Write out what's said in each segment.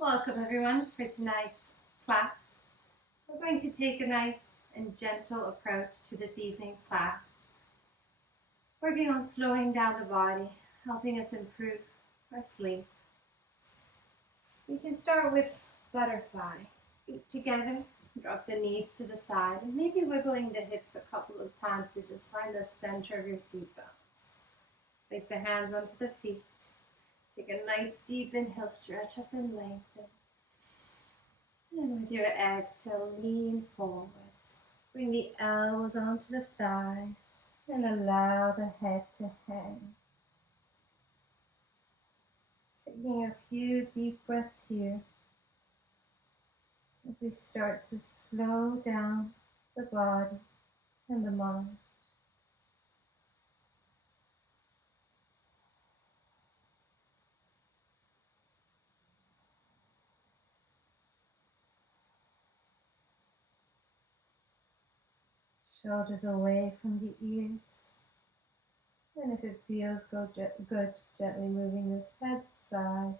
Welcome everyone for tonight's class. We're going to take a nice and gentle approach to this evening's class, working on slowing down the body, helping us improve our sleep. We can start with butterfly. Feet together, drop the knees to the side, and maybe wiggling the hips a couple of times to just find the center of your seat bones. Place the hands onto the feet. Take a nice deep inhale, stretch up and lengthen. And with your exhale, lean forwards. Bring the elbows onto the thighs and allow the head to hang. Taking a few deep breaths here as we start to slow down the body and the mind. Shoulders away from the ears. And if it feels good, gently moving the head side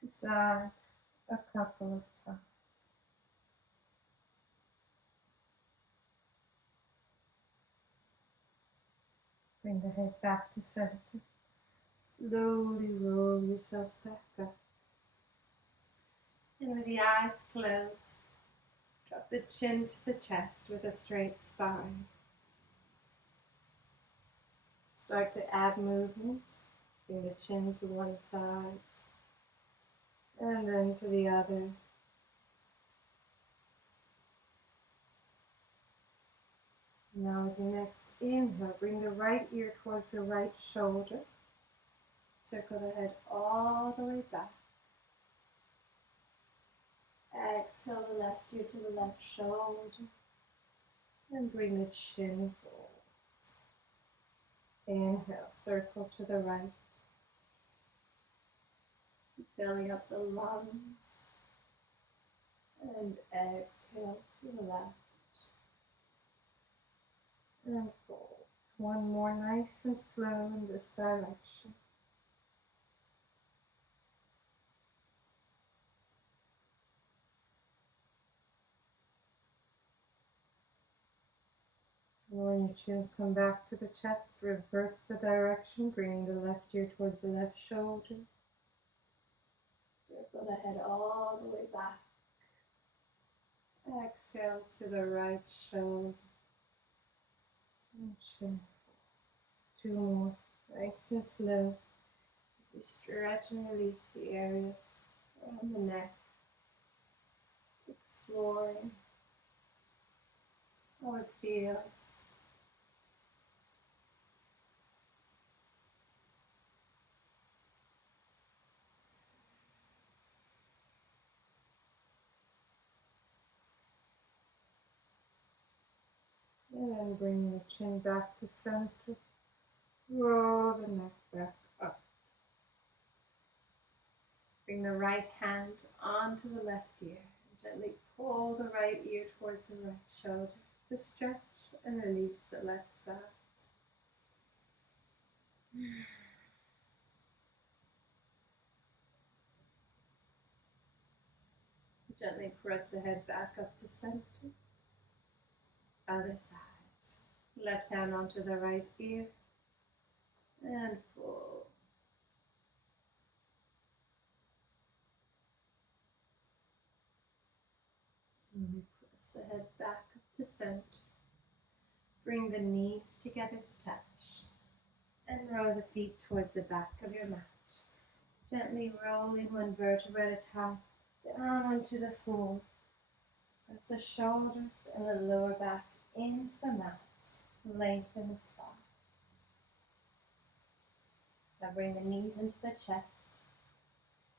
to side a couple of times. Bring the head back to center. Slowly roll yourself back up. And with the eyes closed, drop the chin to the chest with a straight spine. Start to add movement. Bring the chin to one side and then to the other. Now with your next inhale, bring the right ear towards the right shoulder. Circle the head all the way back. Exhale the left ear to the left shoulder. And bring the chin forwards. Inhale, circle to the right. Filling up the lungs. And exhale to the left. And forwards. One more nice and slow in this direction. When your chins come back to the chest, reverse the direction, bringing the left ear towards the left shoulder. Circle the head all the way back. Exhale to the right shoulder. And chin forwards. Two more, nice and slow, as we stretch and release the areas around the neck, exploring how it feels. And then bring the chin back to center. Roll the neck back up. Bring the right hand onto the left ear. And gently pull the right ear towards the right shoulder to stretch and release the left side. Gently press the head back up to center. Other side. Left hand onto the right ear and pull. Slowly press the head back up to center. Bring the knees together to touch and roll the feet towards the back of your mat. Gently rolling one vertebra at a time down onto the floor. Press the shoulders and the lower back into the mat. Lengthen the spine. Now bring the knees into the chest.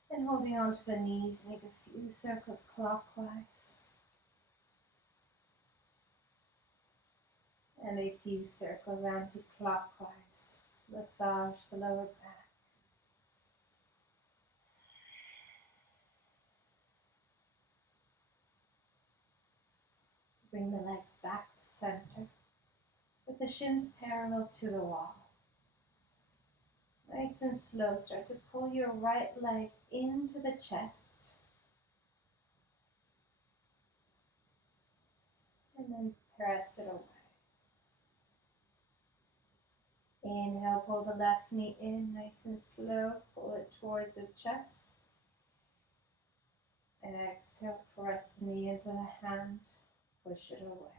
And holding on to the knees, make a few circles clockwise. And a few circles anti-clockwise to massage the lower back. Bring the legs back to center with the shins parallel to the wall. Nice and slow, start to pull your right leg into the chest and then press it away. Inhale, pull the left knee in nice and slow. Pull it towards the chest. Exhale, press the knee into the hand. Push it away.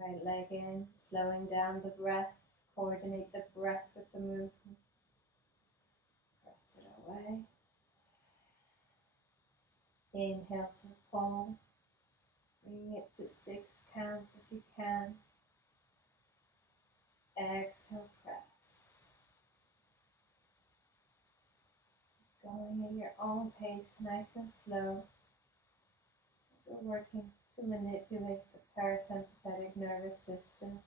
Right leg in, slowing down the breath. Coordinate the breath with the movement. Press it away. Inhale to pull. Bring it to 6 counts if you can. Exhale, press. Going at your own pace, nice and slow. As we're working to manipulate the parasympathetic nervous system,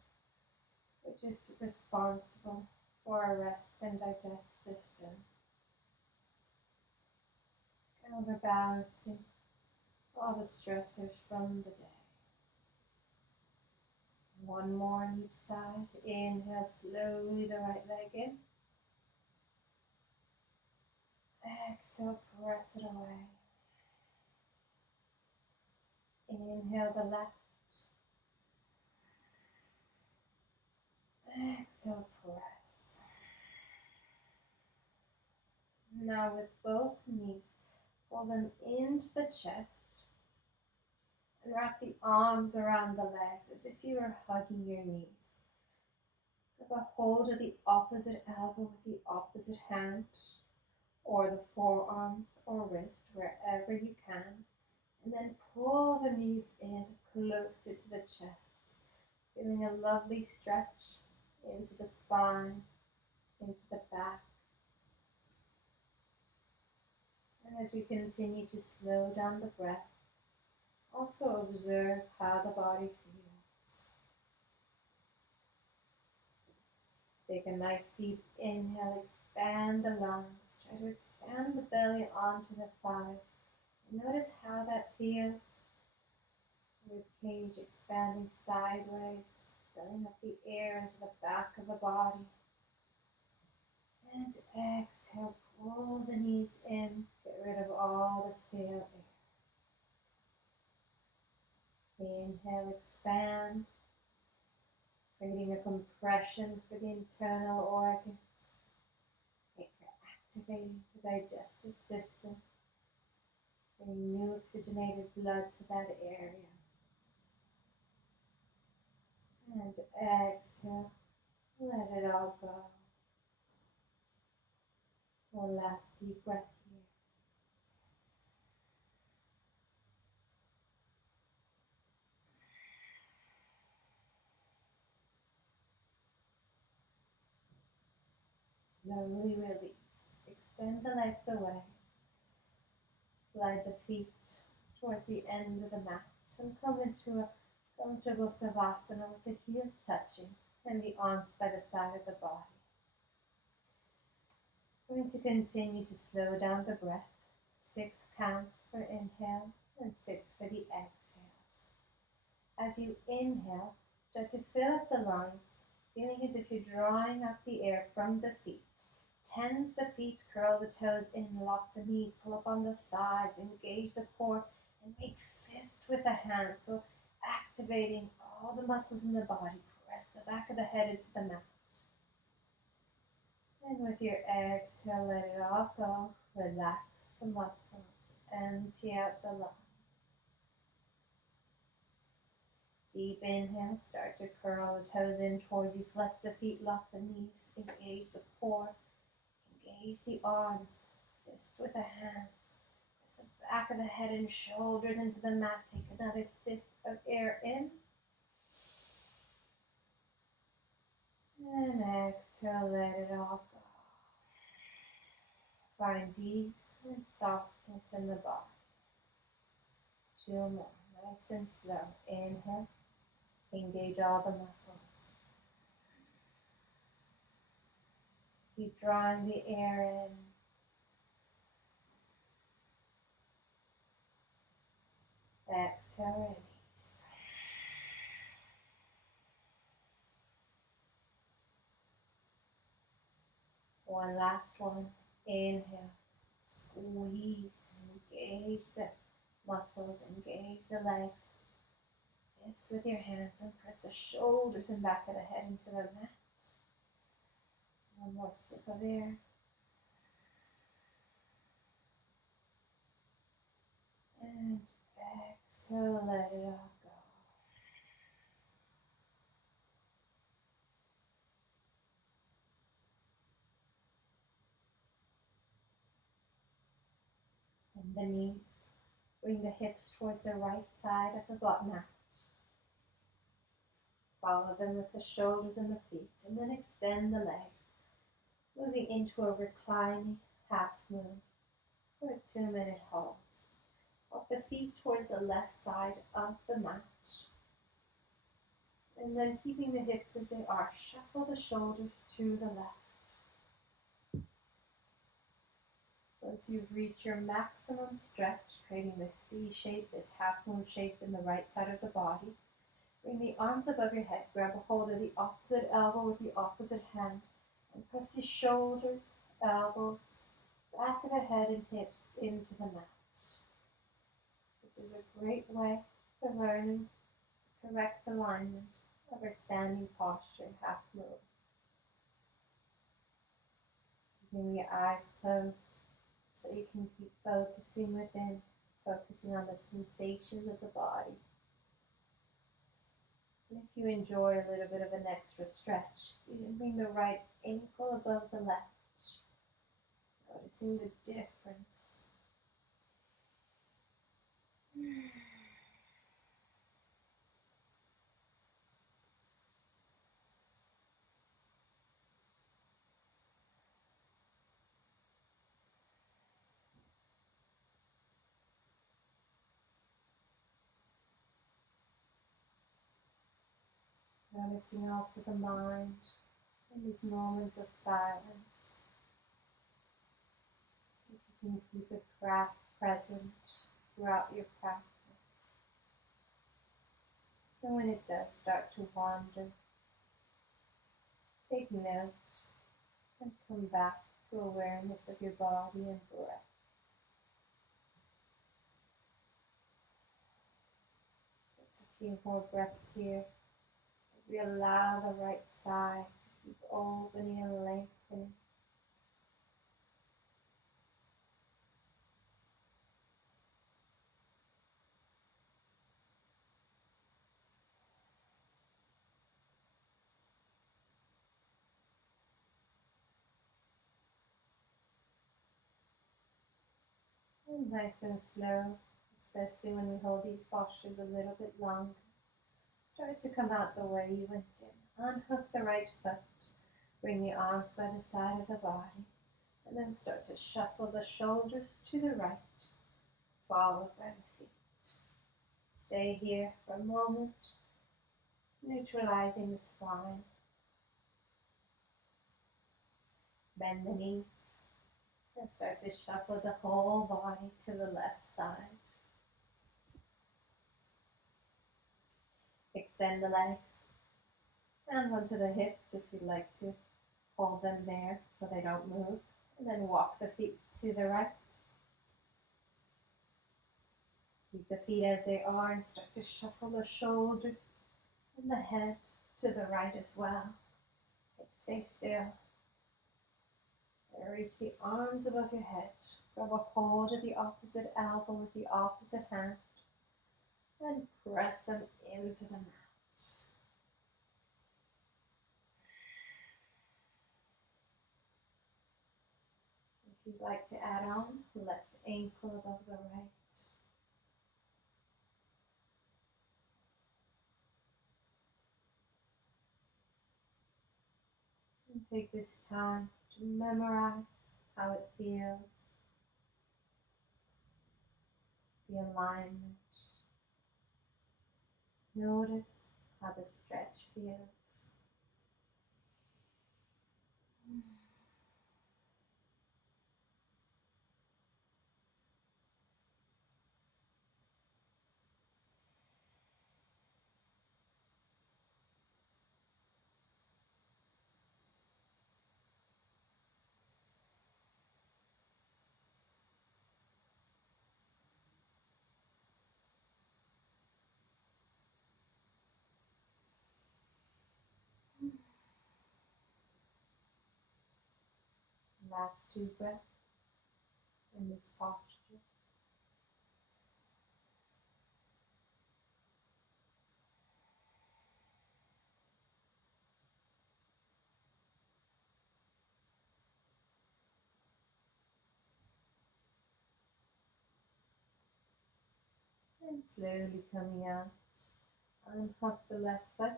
which is responsible for our rest and digest system. Counterbalancing all the stressors from the day. One more on each side. Inhale slowly the right leg in. Exhale, press it away. Inhale the left. Exhale, press. Now with both knees, pull them into the chest and wrap the arms around the legs as if you were hugging your knees. Grab a hold of the opposite elbow with the opposite hand, or the forearms or wrist, wherever you can, and then pull the knees in closer to the chest, feeling a lovely stretch into the spine, into the back. And as we continue to slow down the breath, also observe how the body feels. Take a nice deep inhale, expand the lungs, try to expand the belly onto the thighs. Notice how that feels. Rib cage expanding sideways, filling up the air into the back of the body. And exhale, pull the knees in, get rid of all the stale air. Inhale, expand, creating a compression for the internal organs. Activating the digestive system, bring new oxygenated blood to that area. And exhale, let it all go. One last deep breath here. Slowly release. Extend the legs away. Slide the feet towards the end of the mat and come into a comfortable savasana with the heels touching and the arms by the side of the body. We're going to continue to slow down the breath. 6 counts for inhale and 6 for the exhales. As you inhale, start to fill up the lungs, feeling as if you're drawing up the air from the feet. Tense the feet, curl the toes in, lock the knees, pull up on the thighs, engage the core, and make fist with the hands. So activating all the muscles in the body. Press the back of the head into the mat. And with your exhale, let it all go. Relax the muscles. Empty out the lungs. Deep inhale, start to curl the toes in towards you. Flex the feet, lock the knees, engage the core. Engage the arms, fist with the hands. Press the back of the head and shoulders into the mat. Take another sip of air in. And exhale, let it all go. Find ease and softness in the body. 2 more, nice and slow. Inhale, engage all the muscles. Keep drawing the air in. Exhale, release. One last one. Inhale, squeeze, engage the muscles. Engage the legs. Fist with your hands and press the shoulders and back of the head into the mat. One more sip of air. And exhale, let it all go. Bend the knees. Bring the hips towards the right side of the mat. Follow them with the shoulders and the feet, and then extend the legs, moving into a reclining half moon for a 2-minute hold. Walk the feet towards the left side of the mat. And then keeping the hips as they are, shuffle the shoulders to the left. Once you've reached your maximum stretch, creating this C shape, this half moon shape in the right side of the body, bring the arms above your head, grab a hold of the opposite elbow with the opposite hand, and press the shoulders, elbows, back of the head and hips into the mat. This is a great way of learning correct alignment of our standing posture, half moon. Keeping your eyes closed so you can keep focusing within, focusing on the sensations of the body. And if you enjoy a little bit of an extra stretch, you can bring the right ankle above the left, noticing the difference. Noticing also the mind in these moments of silence. If you can keep it present throughout your practice. And when it does start to wander, take note and come back to awareness of your body and breath. Just a few more breaths here as we allow the right side to keep opening and lengthening. And nice and slow, especially when we hold these postures a little bit longer. Start to come out the way you went in. Unhook the right foot. Bring the arms by the side of the body. And then start to shuffle the shoulders to the right, followed by the feet. Stay here for a moment, neutralizing the spine. Bend the knees. And start to shuffle the whole body to the left side. Extend the legs. Hands onto the hips if you'd like to. Hold them there so they don't move. And then walk the feet to the right. Keep the feet as they are and start to shuffle the shoulders and the head to the right as well. Hips stay still. And reach the arms above your head. Grab a hold of the opposite elbow with the opposite hand. And press them into the mat. If you'd like to add on, left ankle above the right. And take this time to memorize how it feels, the alignment. Notice how the stretch feels. Last 2 breaths in this posture. And slowly coming out, unhook the left foot,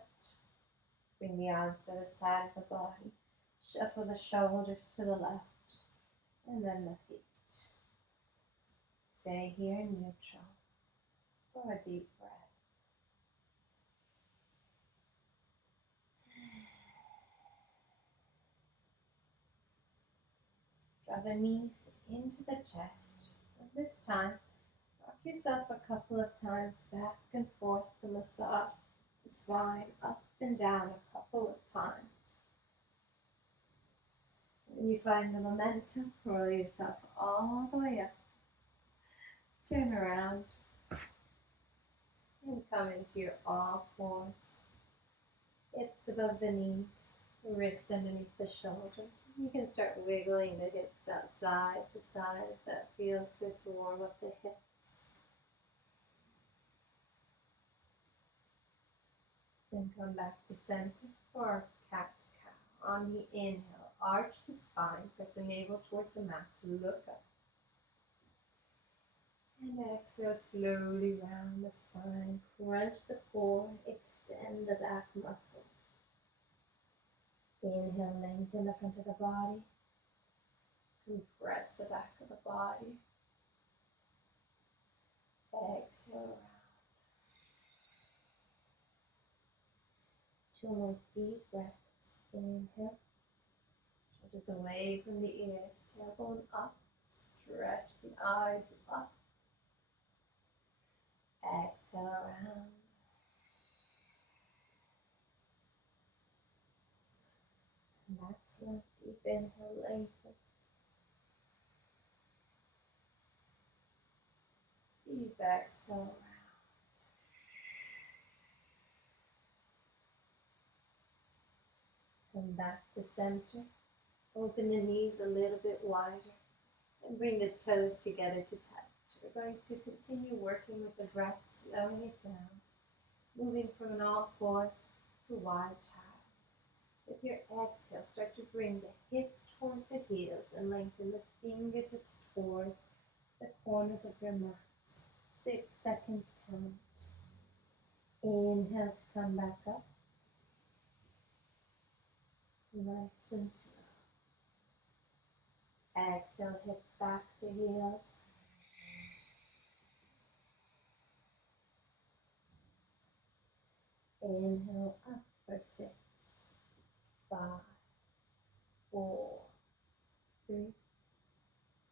bring the arms by the side of the body, shuffle the shoulders to the left, and then the feet. Stay here in neutral for a deep breath. Draw the knees into the chest, and this time rock yourself a couple of times back and forth to massage the spine up and down a couple of times. When you find the momentum, roll yourself all the way up. Turn around and come into your all fours. Hips above the knees, wrist underneath the shoulders. You can start wiggling the hips out side to side if that feels good to warm up the hips. Then come back to center for cat-cow. On the inhale, arch the spine, press the navel towards the mat, look up. And exhale, slowly round the spine, crunch the core, extend the back muscles. Inhale, lengthen the front of the body, compress the back of the body. Exhale, round. 2 more deep breaths. Inhale, shoulders away from the ears, tailbone up, stretch the eyes up. Exhale, round. And last one, deep inhale, lengthen. Deep exhale, round. Come back to center. Open the knees a little bit wider and bring the toes together to touch. We're going to continue working with the breath, slowing it down, moving from an all fours to wide child. With your exhale, start to bring the hips towards the heels and lengthen the fingertips towards the corners of your mat. 6 seconds count. Inhale to come back up. Nice and slow. Exhale, hips back to heels. Inhale up for 6, 5, 4, 3,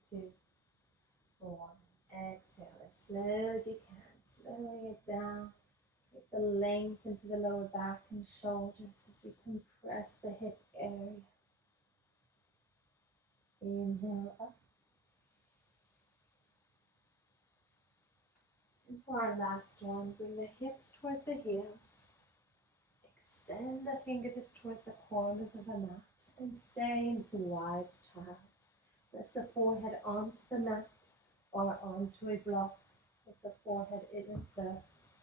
2, 1. Exhale as slow as you can, slowing it down. Get the length into the lower back and shoulders as we compress the hip area. Inhale up. And for our last one, bring the hips towards the heels. Extend the fingertips towards the corners of the mat and stay into wide child. Press the forehead onto the mat or onto a block if the forehead isn't thus.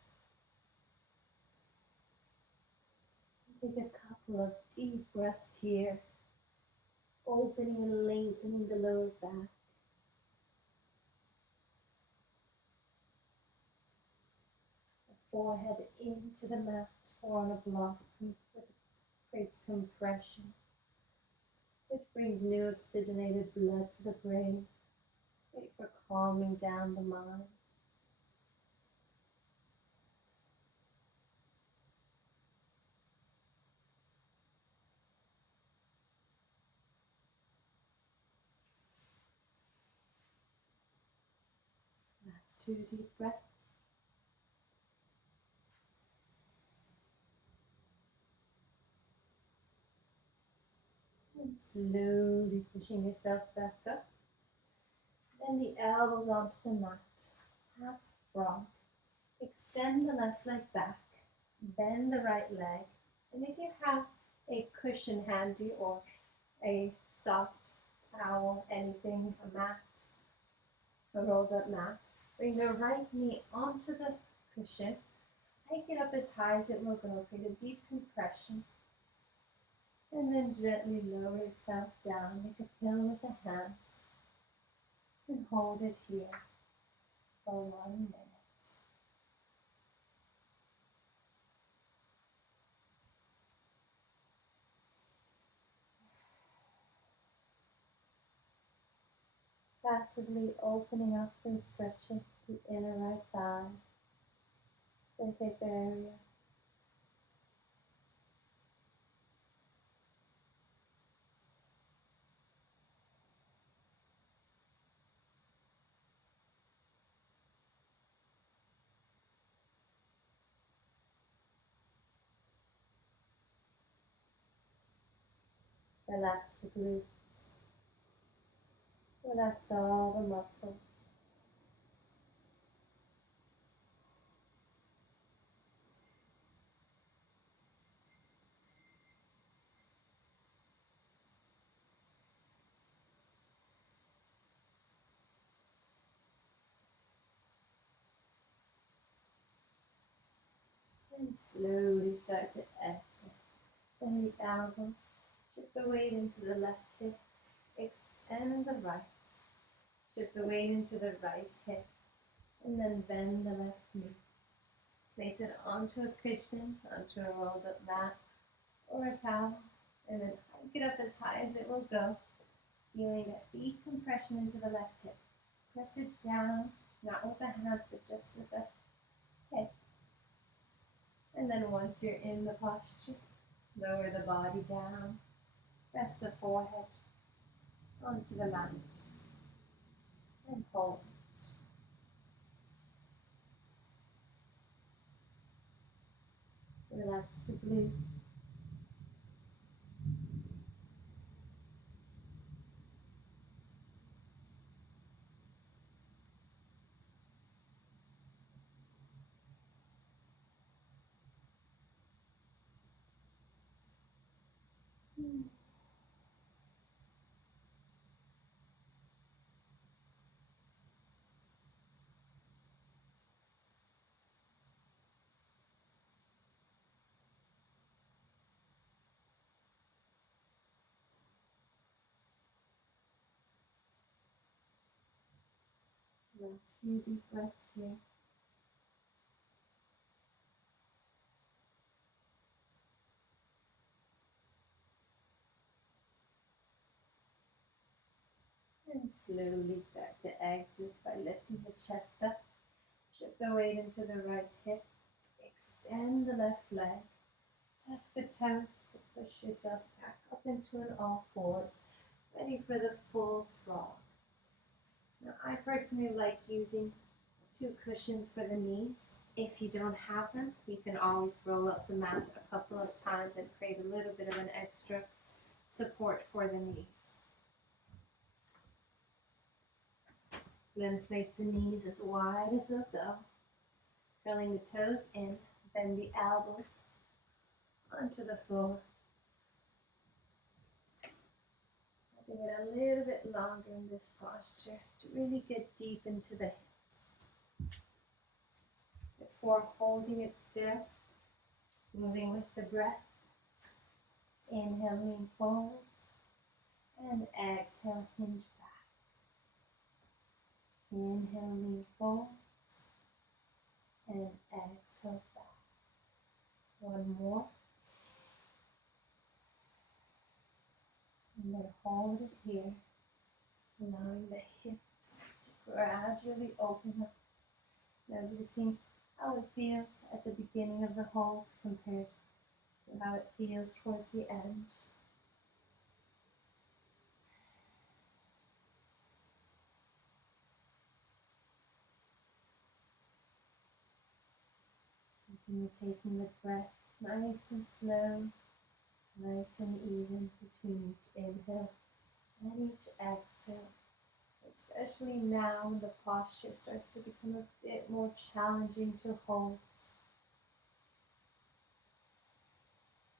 Take a couple of deep breaths here, opening and lengthening the lower back. The forehead into the mat or on a block creates compression, which brings new oxygenated blood to the brain, great for calming down the mind. Last 2 deep breaths. And slowly pushing yourself back up. Then the elbows onto the mat. Half frog. Extend the left leg back. Bend the right leg. And if you have a cushion handy or a soft towel, anything, a mat, a rolled up mat. Bring the right knee onto the cushion. Hike it up as high as it will go. Create a deep compression. And then gently lower yourself down. Make a pillow with the hands. And hold it here for 1 minute. Passively opening up and stretching the inner right thigh, the hip area. Relax the glutes. Relax all the muscles. And slowly start to exit. Bend the elbows. Shift the weight into the left hip. Extend the right. Shift the weight into the right hip. And then bend the left knee. Place it onto a cushion, onto a rolled up mat or a towel. And then hike it up as high as it will go. Feeling that deep compression into the left hip. Press it down, not with the hand, but just with the head. And then once you're in the posture, lower the body down. Rest the forehead onto the mat. And hold it. Relax the glutes. Last few deep breaths here. And slowly start to exit by lifting the chest up. Shift the weight into the right hip. Extend the left leg. Tuck the toes to push yourself back up into an all fours. Ready for the full frog. Now, I personally like using 2 cushions for the knees. If you don't have them, you can always roll up the mat a couple of times and create a little bit of an extra support for the knees. Then place the knees as wide as they'll go. Curling the toes in, bend the elbows onto the floor. Letting it a little bit longer in this posture to really get deep into the hips. Before holding it still, moving with the breath. Inhale, lean forward, and exhale, hinge back. Inhale, lean forward, and exhale back. One more. And then hold it here, allowing the hips to gradually open up. As you see how it feels at the beginning of the hold compared to how it feels towards the end. Continue taking the breath nice and slow, nice and even between each inhale and each exhale. Especially now when the posture starts to become a bit more challenging to hold.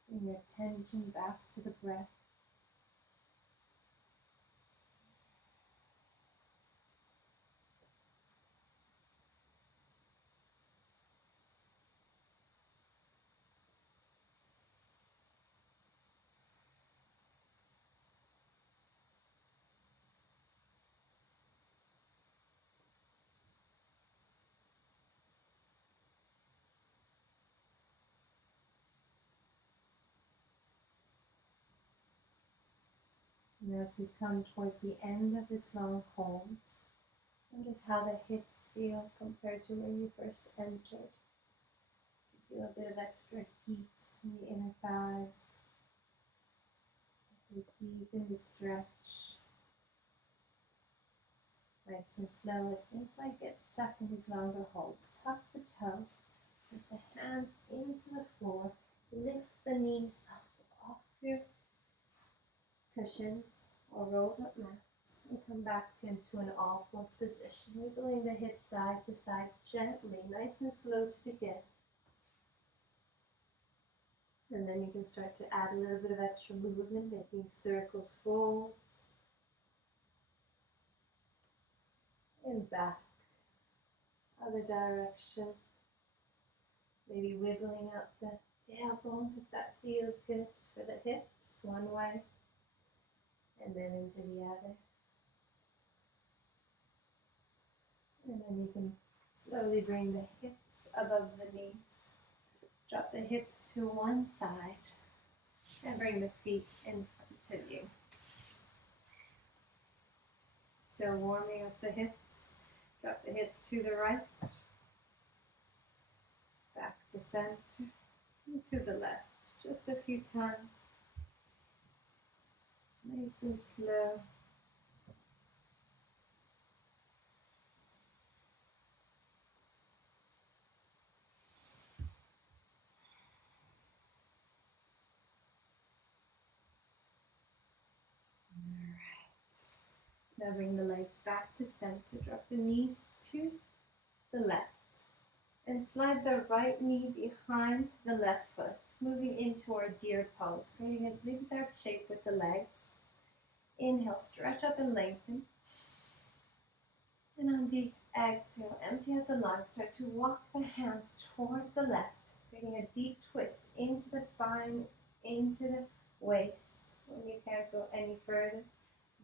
Bring your attention back to the breath. And as we come towards the end of this long hold, notice how the hips feel compared to where you first entered. You feel a bit of extra heat in the inner thighs as we deepen the stretch. Nice and slow as things might get stuck in these longer holds. Tuck the toes, press the hands into the floor, lift the knees up off your cushions or rolled up mat, and come back into an all-fours position, wiggling the hips side to side gently, nice and slow to begin. And then you can start to add a little bit of extra movement, making circles, folds, and back. Other direction. Maybe wiggling out the tailbone if that feels good for the hips, one way, and then into the other. And then you can slowly bring the hips above the knees. Drop the hips to one side and bring the feet in front of you. Still warming up the hips. Drop the hips to the right, back to center, and to the left. Just a few times. Nice and slow. Now bring the legs back to center. Drop the knees to the left. And slide the right knee behind the left foot, moving into our deer pose, creating a zigzag shape with the legs. Inhale, stretch up and lengthen. And on the exhale, empty out the lungs. Start to walk the hands towards the left, creating a deep twist into the spine, into the waist. When you can't go any further,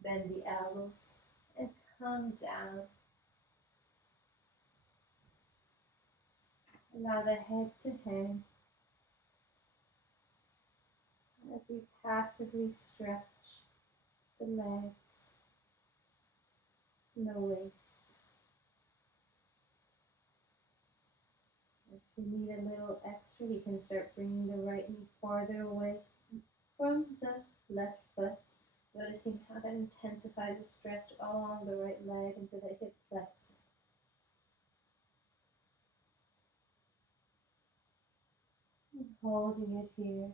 bend the elbows and come down. Allow the head to hang as we passively stretch the legs and the waist. If you need a little extra, you can start bringing the right knee farther away from the left foot. Noticing how that intensifies the stretch all along the right leg into the hip flexor. And holding it here.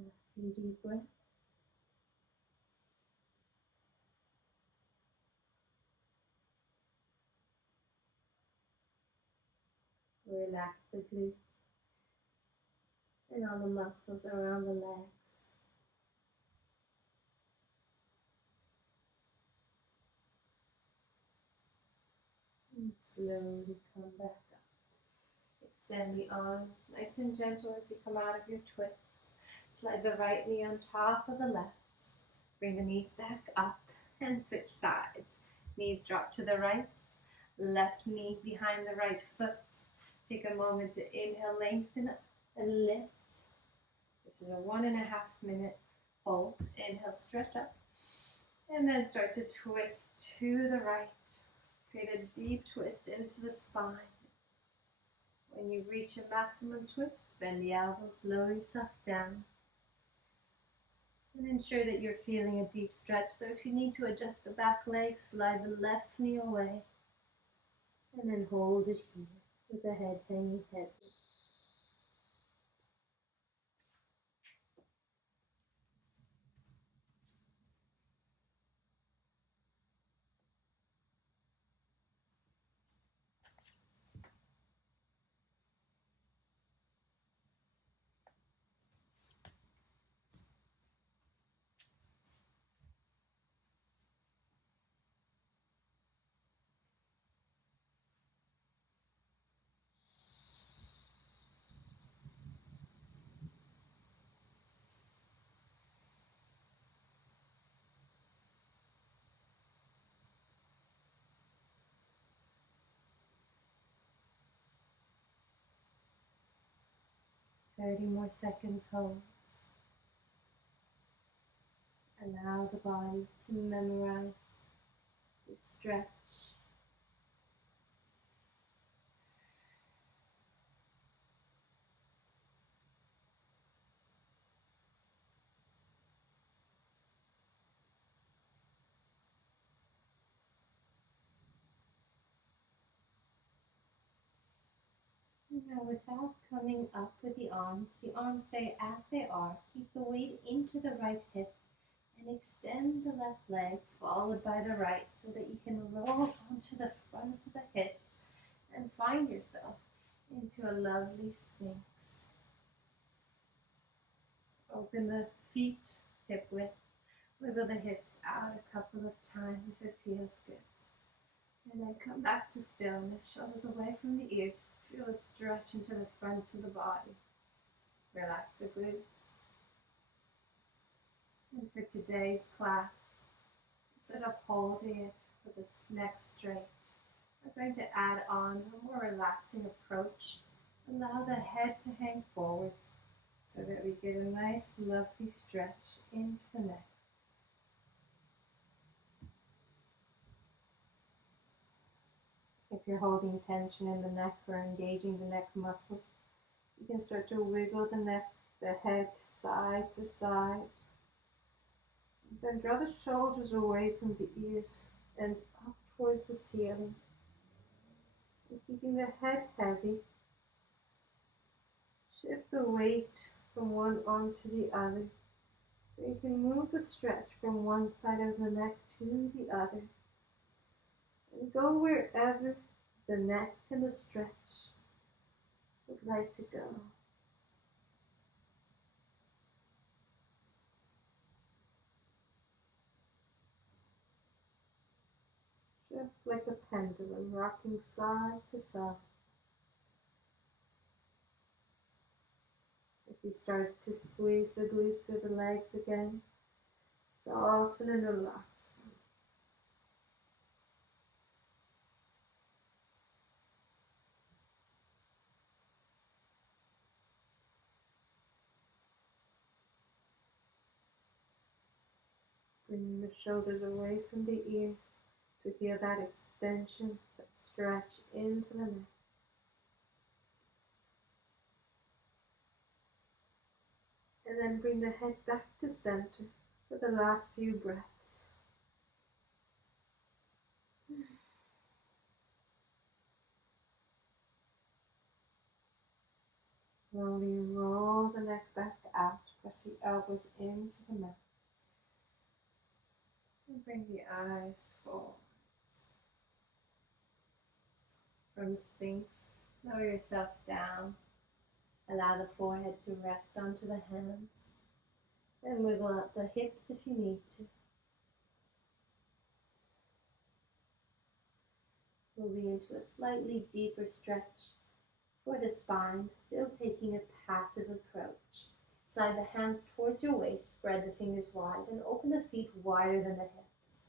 Last few deep breaths. Relax the glutes and all the muscles around the legs. And slowly come back up. Extend the arms nice and gentle as you come out of your twist. Slide the right knee on top of the left. Bring the knees back up and switch sides. Knees drop to the right. Left knee behind the right foot. Take a moment to inhale, lengthen up and lift. This is a 1.5 minute hold. Inhale, stretch up. And then start to twist to the right. Create a deep twist into the spine. When you reach your maximum twist, bend the elbows, lower yourself down. And ensure that you're feeling a deep stretch. So if you need to adjust the back leg, slide the left knee away. And then hold it here with the head hanging heavy. 30 more seconds hold. Allow the body to memorize the stretch. Now, without coming up with the arms stay as they are. Keep the weight into the right hip and extend the left leg, followed by the right, so that you can roll onto the front of the hips and find yourself into a lovely Sphinx. Open the feet hip width. Wiggle the hips out a couple of times if it feels good. And then come back to stillness, shoulders away from the ears. Feel a stretch into the front of the body. Relax the glutes. And for today's class, instead of holding it with this neck straight, we're going to add on a more relaxing approach. Allow the head to hang forwards so that we get a nice, lovely stretch into the neck. If you're holding tension in the neck or engaging the neck muscles, you can start to wiggle the neck, the head side to side. Then draw the shoulders away from the ears and up towards the ceiling. And keeping the head heavy, shift the weight from one arm to the other so you can move the stretch from one side of the neck to the other. And go wherever the neck and the stretch would like to go. Just like a pendulum, rocking side to side. If you start to squeeze the glutes or the legs again, soften and relax them. Bringing the shoulders away from the ears to feel that extension, that stretch into the neck. And then bring the head back to center for the last few breaths. Slowly roll the neck back out, press the elbows into the mat. And bring the eyes forwards. From Sphinx, lower yourself down. Allow the forehead to rest onto the hands. And wiggle out the hips if you need to. Moving into a slightly deeper stretch for the spine, still taking a passive approach. Slide the hands towards your waist, spread the fingers wide, and open the feet wider than the hips.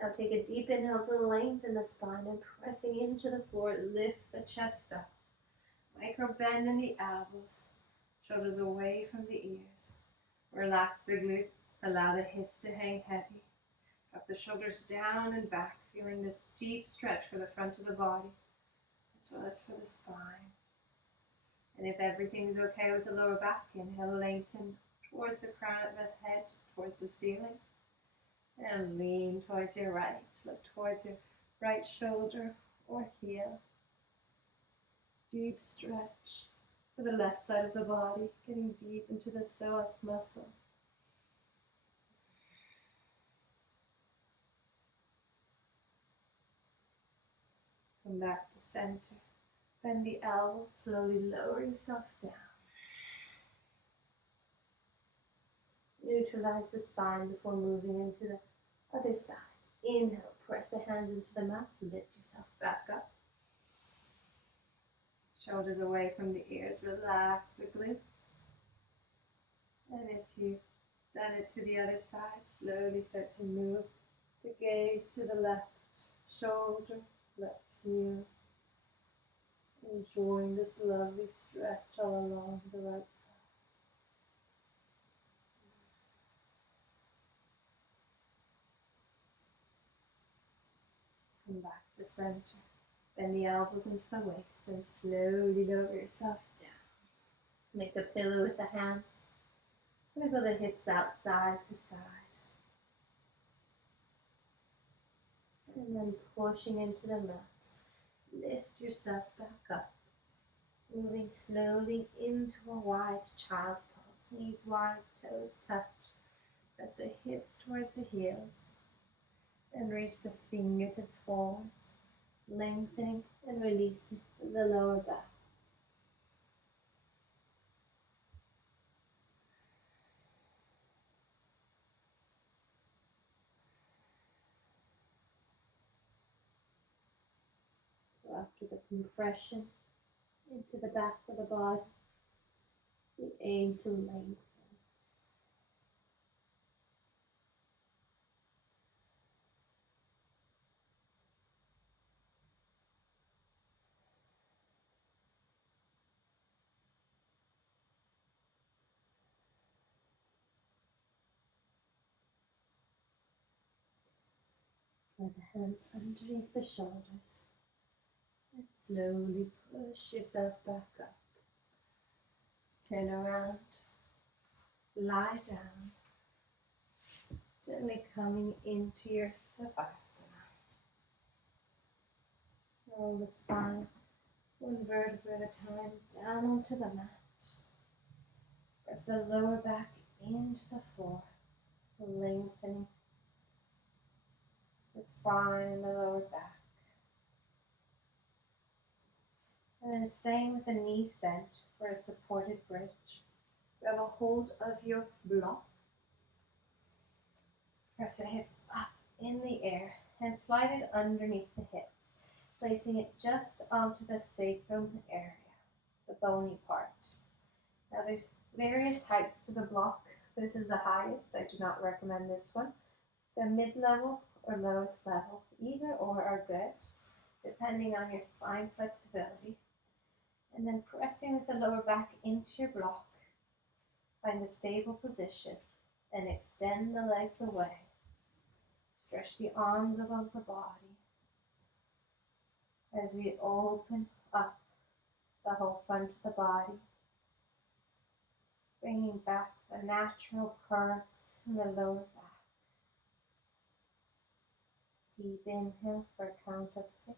Now take a deep inhale to lengthen the spine, and pressing into the floor, lift the chest up. Micro bend in the elbows, shoulders away from the ears. Relax the glutes, allow the hips to hang heavy. Drop the shoulders down and back, feeling this deep stretch for the front of the body, as well as for the spine. And if everything's okay with the lower back, inhale, lengthen towards the crown of the head, towards the ceiling. And lean towards your right, look towards your right shoulder or heel. Deep stretch for the left side of the body, getting deep into the psoas muscle. Come back to center. Bend the elbows, slowly lower yourself down. Neutralize the spine before moving into the other side. Inhale, press the hands into the mat, lift yourself back up. Shoulders away from the ears, relax the glutes. And if you've done it to the other side, slowly start to move the gaze to the left shoulder, left heel. Enjoying this lovely stretch all along the right Come back to center. Bend the elbows into the waist and slowly lower yourself down. Make a pillow with the hands. Wiggle the hips out side to side. And then pushing into the mat. Lift yourself back up. Moving slowly into a wide child pose. Knees wide, toes touch. Press the hips towards the heels. And reach the fingertips forwards. Lengthening and releasing the lower back. So after the compression into the back of the body, we aim to lengthen. Slide the hands underneath the shoulders and slowly push yourself back up. Turn around, lie down, gently coming into your Savasana. Roll the spine one vertebra at a time down onto the mat. Press the lower back into the floor, lengthening the spine and the lower back. And then staying with the knees bent for a supported bridge. Grab a hold of your block. Press the hips up in the air and slide it underneath the hips, placing it just onto the sacrum area, the bony part. Now there's various heights to the block. This is the highest. I do not recommend this one. The mid-level or lowest level, either or are good, depending on your spine flexibility. And then pressing with the lower back into your block. Find a stable position and extend the legs away. Stretch the arms above the body as we open up the whole front of the body, bringing back the natural curves in the lower back. Deep inhale for a count of 6.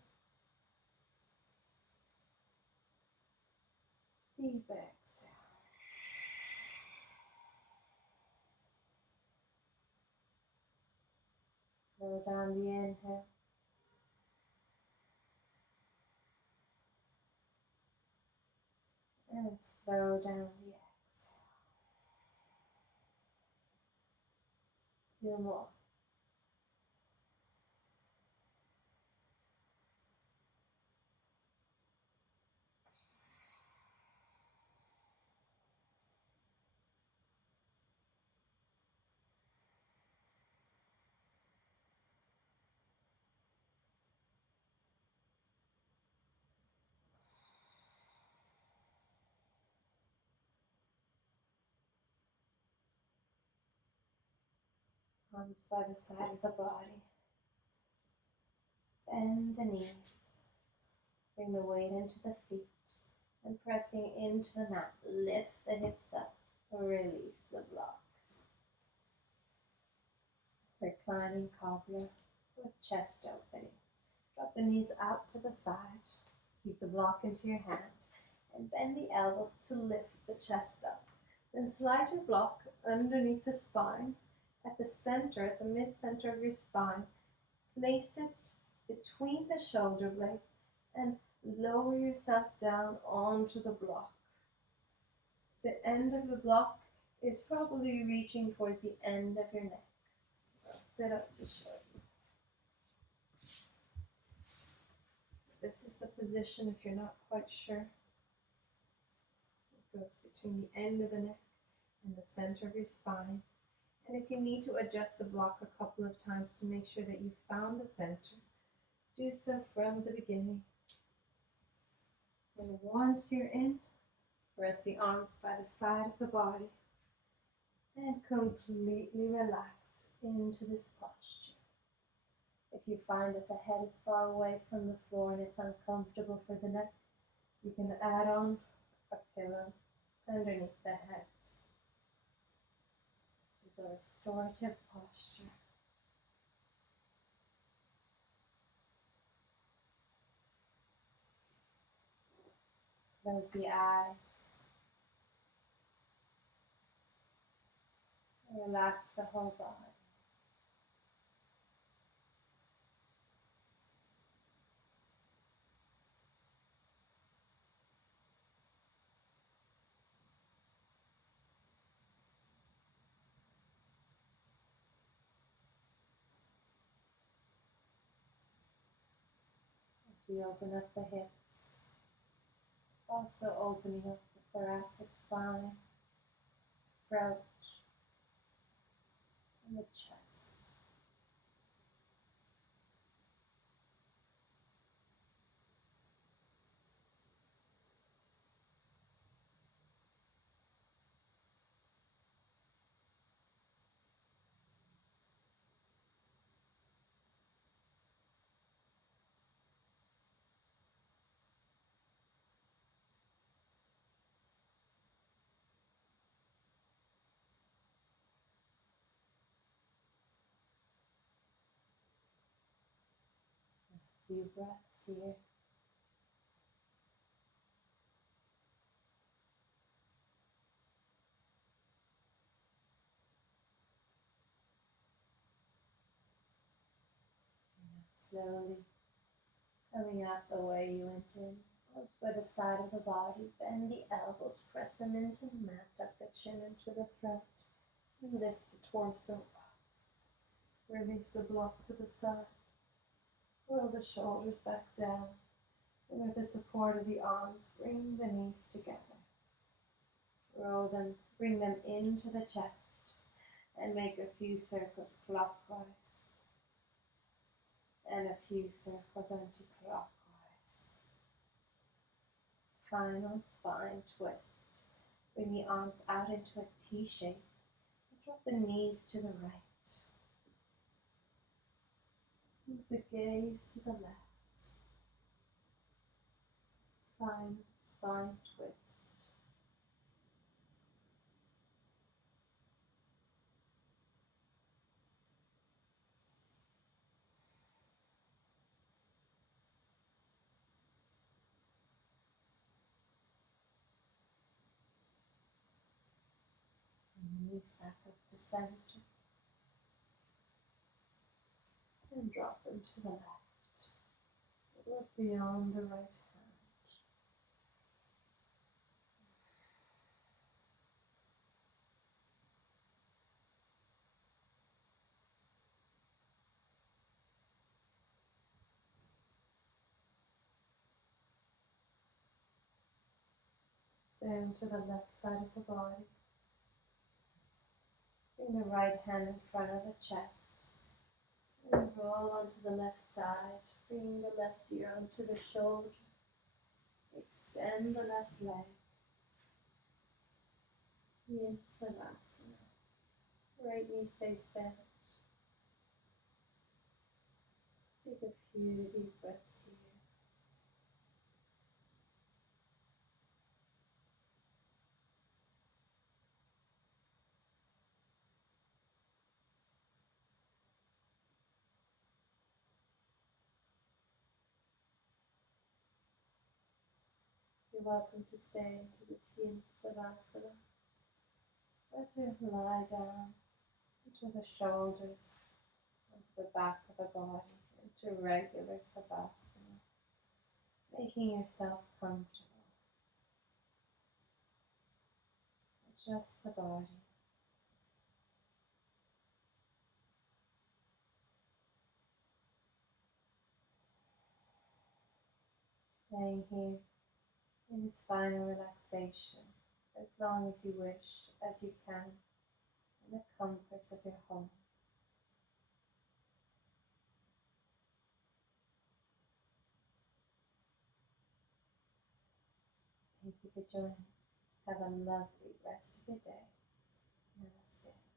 Deep exhale. Slow down the inhale. And slow down the exhale. 2 more. Arms by the side of the body. Bend the knees. Bring the weight into the feet. And pressing into the mat, lift the hips up. Release the block. Reclining cobra with chest opening. Drop the knees out to the side. Keep the block into your hand. And bend the elbows to lift the chest up. Then slide your block underneath the spine. At the center, at the mid-center of your spine, place it between the shoulder blades and lower yourself down onto the block. The end of the block is probably reaching towards the end of your neck. I'll sit up to show you. This is the position if you're not quite sure. It goes between the end of the neck and the center of your spine. And if you need to adjust the block a couple of times to make sure that you found the center, do so from the beginning. And once you're in, rest the arms by the side of the body and completely relax into this posture. If you find that the head is far away from the floor and it's uncomfortable for the neck, you can add on a pillow underneath the head. This is a restorative posture. Close the eyes. Relax the whole body. As we open up the hips, also opening up the thoracic spine, throat, and the chest. Last few breaths here. Slowly coming out the way you went in, arms by the side of the body, bend the elbows, press them into the mat, tuck the chin into the throat, and lift the torso up. Release the block to the side, roll the shoulders back down, and with the support of the arms, bring the knees together. Roll them, bring them into the chest, and make a few circles clockwise. And a few circles anti-clockwise. Final spine twist. Bring the arms out into a T shape. Drop the knees to the right. Move the gaze to the left. Final spine twist. Knees back up to center, and drop them to the left. Look beyond the right hand. Stand to the left side of the body. Bring the right hand in front of the chest. And roll onto the left side, bring the left ear onto the shoulder, extend the left leg, Yin Savasana, right knee stays bent. Take a few deep breaths here. You're welcome to stay into this Yin Savasana, or to lie down into the shoulders, onto the back of the body, into regular Savasana, making yourself comfortable. Adjust the body. Staying here in this final relaxation as long as you wish, as you can, in the comforts of your home. Thank you for joining. Have a lovely rest of your day. Namaste.